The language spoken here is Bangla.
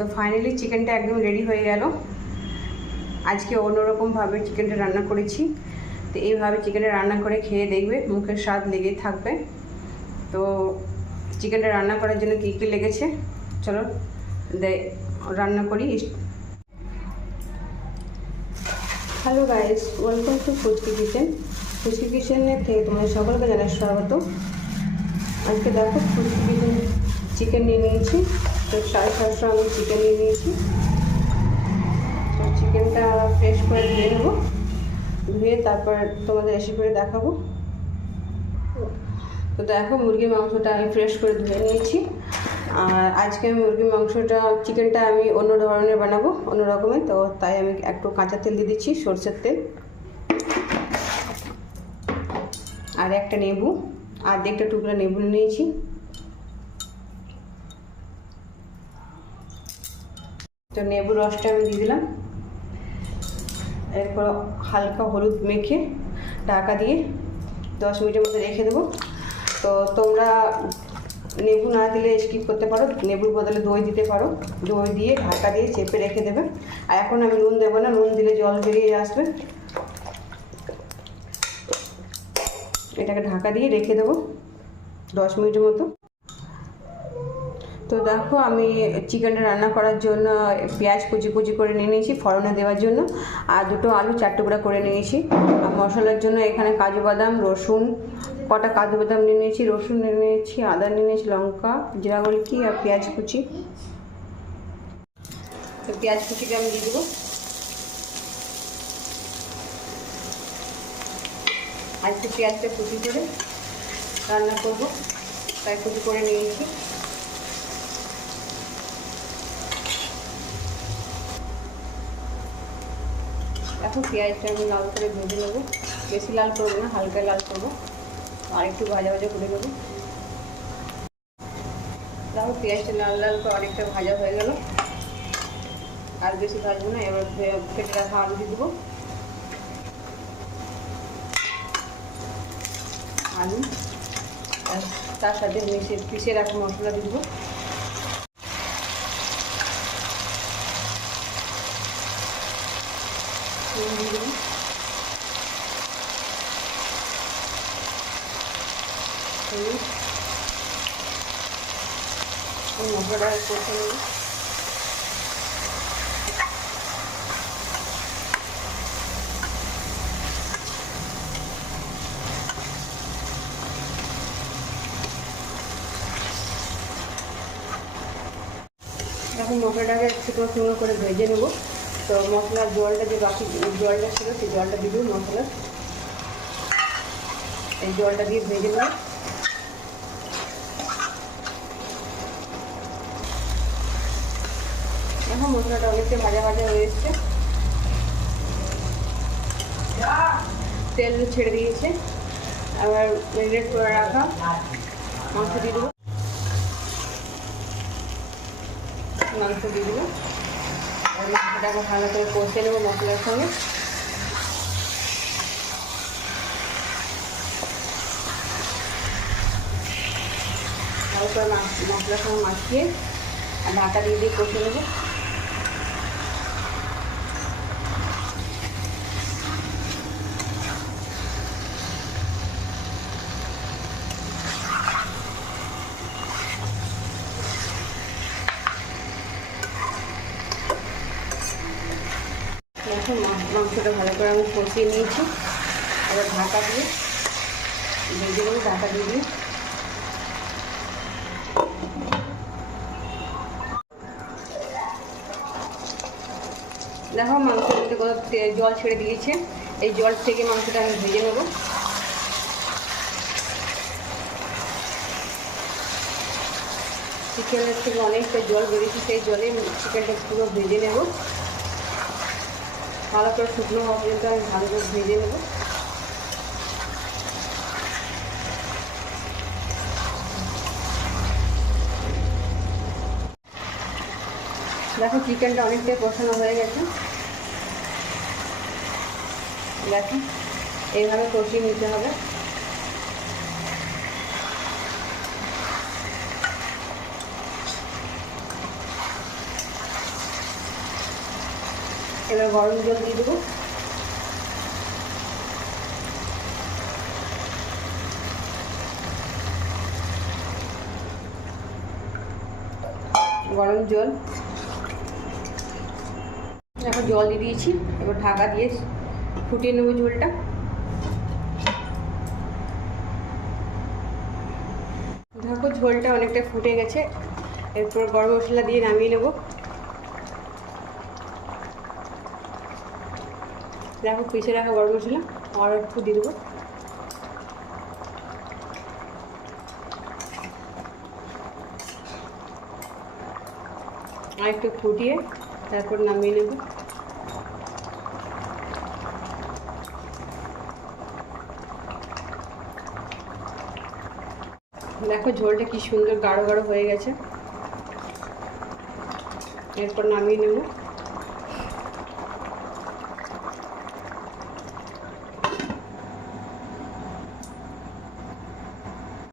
তো ফাইনালি চিকেনটা একদম রেডি হয়ে গেল। আজকে অন্যরকমভাবে চিকেনটা রান্না করেছি। তো এইভাবে চিকেনটা রান্না করে খেয়ে দেখবে, মুখের স্বাদ লেগেই থাকবে। তো চিকেনটা রান্না করার জন্য কী কী লেগেছে চলো রান্না করি। Hello guys, welcome to Fuchki kitchen. Fuchki কিচেনে থেকে তোমাদের সকলকে জানাই স্বাগত। আজকে দেখো ফুচকি কিচেন চিকেন নিয়ে নিয়েছি। তো 750 আমি চিকেন নিয়ে নিয়েছি। তো চিকেনটা ফ্রেশ করে ধুয়ে নেবো, ধুয়ে তারপর তোমাদের রেসিপিটা দেখাবো। তো দেখো মুরগির মাংসটা আমি ফ্রেশ করে ধুয়ে নিয়েছি। আর আজকে আমি মুরগির মাংসটা চিকেনটা আমি অন্য ধরনের বানাবো, অন্য রকমের। তো তাই আমি একটু কাঁচা তেল দিয়ে দিচ্ছি, সরষের তেল, আর একটা নেবু, আর একটা টুকরা নেবু নিয়েছি। তো নেবুর রসটা আমি দিয়ে দিলাম। এরপর হালকা হলুদ মেখে ঢাকা দিয়ে 10 মিনিটের মধ্যে রেখে দেবো। তো তোমরা নেবু না দিলে স্কিপ করতে পারো, নেবুর বদলে দই দিতে পারো। দই দিয়ে ঢাকা দিয়ে চেপে রেখে দেবে। আর এখন আমি নুন দেবো না, নুন দিলে জল বেরিয়ে আসবে। এটাকে ঢাকা দিয়ে রেখে দেবো 10 মিনিটের মতো। তো দেখো আমি চিকেনটা রান্না করার জন্য পেঁয়াজ কুচি কুচি করে নিয়ে নিয়েছি ফোড়নে দেওয়ার জন্য, আর দুটো আলু 4 টুকরা করে নিয়েছি। আর মশলার জন্য এখানে কাজু বাদাম, রসুন, কটা কাজু বাদাম নিয়ে নিয়েছি, রসুন নিয়ে নিয়েছি, আদা নিয়ে নিয়েছি, লঙ্কা, জিরা গুলকি আর পেঁয়াজ কুচি। তো পেঁয়াজ কুচিটা আমি দিয়ে দেবো। আজকে পেঁয়াজটা কুচি করে রান্না করবো, তাই কুচি করে নিয়েছি। এখন পেঁয়াজটা আমি লাল করে ভেজে নেবো, বেশি লাল করবো না, হালকা লাল করবো। আর একটু ভাজা ভাজা করে নেবো। দেখো পেঁয়াজটা লাল লাল করে অনেকটা ভাজা হয়ে গেল, আর বেশি ভাজবো না। এবার কেটে রাখা আলু দিয়ে দেবো। আলু আর তার সাথে পিষে রাখা মশলা দিয়ে দেবো। দিয়ে দেবো মশলাটা কষে নেব। এখন মশলাটাকে একটু শুকনো করে ভেজে নেব। তো মশলার জলটা যে বাকি জলটা ছিল সেই জলটা দিয়ে দেবো মশলার, এই জলটা দিয়ে ভেজে নেব। এখন মশলাটা অনেকটা ভাজা ভাজা হয়ে এসছে, তেল ছেড়ে দিয়েছে। আবার ম্যারিনেট করে রাখা মাংস দিয়ে দেবো। মাংস দিয়ে দেবো, আর মাংসটাকে ভালো করে কষে নেবো মশলার সঙ্গে। ভালো করে মশলার সঙ্গে মাখিয়ে আর ঢাকা দিয়ে দিয়ে কষে নেবো। এখন মাংসটা ভালো করে আমি কষিয়ে নিয়েছি। এবার ঢাকা দিয়ে ভেজে নেবো, ঢাকা দিয়ে দিই। দেখো মাংসের মধ্যে কত জল ছেড়ে দিয়েছে, এই জল থেকে মাংসটা আমি ভেজে নেবো। চিকেনের থেকে অনেকটা জল বেরিয়েছে, সেই জলে চিকেনটা পুরো ভেজে নেব। ভালো করে শুকনো হওয়া পর্যন্ত আমি ভালো করে ভেজে নেব। দেখো চিকেনটা অনেকটাই কষানো হয়ে গেছে। দেখো এইভাবে কষিয়ে নিতে হবে। এবার গরম জল দিয়ে দেবো। গরম জল, এখন জল দিয়ে দিয়েছি, এবার ঢাকা দিয়ে ফুটিয়ে নেবো ঝোলটা। দেখো ঝোলটা অনেকটা ফুটে গেছে, এরপর গরম মশলা দিয়ে নামিয়ে নেব। দেখো পিষে রাখা গরম মশলা আর একটু দিয়ে দেবো। আর একটু ফুটিয়ে তারপর নামিয়ে নেব। দেখো ঝোলটা কি সুন্দর গাঢ় গাঢ় হয়ে গেছে, এরপর নামিয়ে নেব।